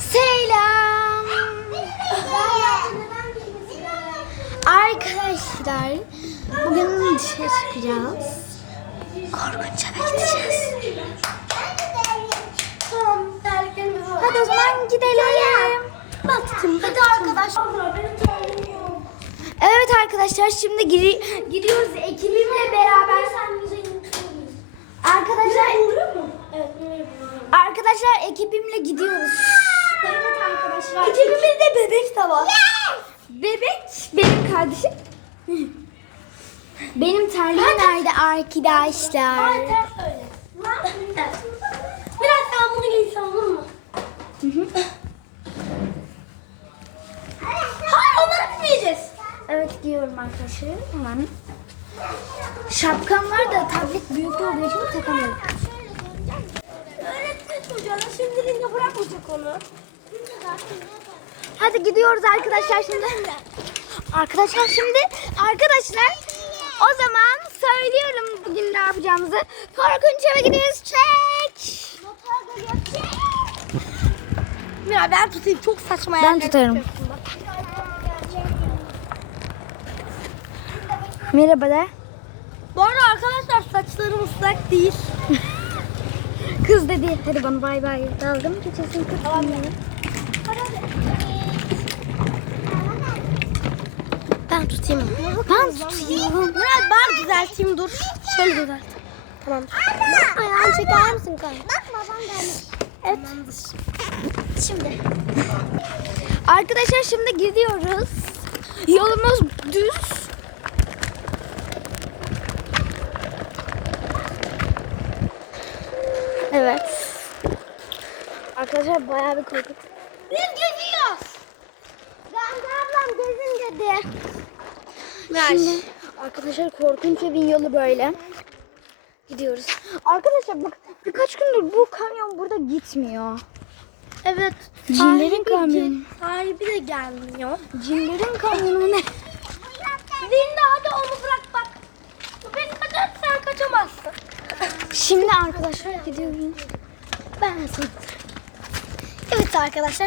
Selam. Arkadaşlar bugün dışarı çıkacağız. Korkunç eve gideceğiz. Hadi o zaman gidelim. Baktım. Hadi arkadaşlar. Evet arkadaşlar şimdi giri- gidiyoruz ekibimle beraber. Arkadaşlar Arkadaşlar ekibimle gidiyoruz. Evet arkadaşlar. Ekibimizde bebek de var. Bebek benim kardeşim. Benim terliğim nerede arkadaşlar? Biraz daha bunu giysem olur mu? Hayır onları gitmeyeceğiz. Evet giyiyorum arkadaşlar. Hemen. Şapkam var da tablet büyük olduğu için takamıyorum. Öğretmen çocuğuna şimdiliğinde bırakmayacak onu. Hadi gidiyoruz arkadaşlar şimdi. Arkadaşlar şimdi arkadaşlar o zaman söylüyorum bugün ne yapacağımızı. Korkunç eve gidiyoruz. Çek. Mira ben tutayım çok saçma Ben yerler tutarım. tutuyorsun bak. Merhaba de. Bu arada arkadaşlar saçlarım ıslak değil. Kız dedi. Hadi bana bay bay. Dalga mı geçiyorsun kız? Tamam. Ben tutayım. Ben tutayım. Murat ben düzelteyim dur. Şöyle düzelt. Tamam. Ayağını çeker misin kanka? Bak babam gelmiş. Evet. Şimdi. Arkadaşlar şimdi gidiyoruz. Yolumuz düz. Evet. Arkadaşlar bayağı bir korkut. Biz geziyoruz. Gamze ablam gezin dedi. Ver. Şimdi arkadaşlar korkunç evin yolu böyle. Gidiyoruz. Arkadaşlar bak birkaç gündür bu kamyon burada gitmiyor. Evet. Cinlerin kamyonu. Sahibi de gelmiyor. Cinlerin kamyonu ne? Linda hadi onu bırak bak. Beni kaçar sen kaçamazsın. Şimdi arkadaşlar gidiyoruz. Ben sana. Evet arkadaşlar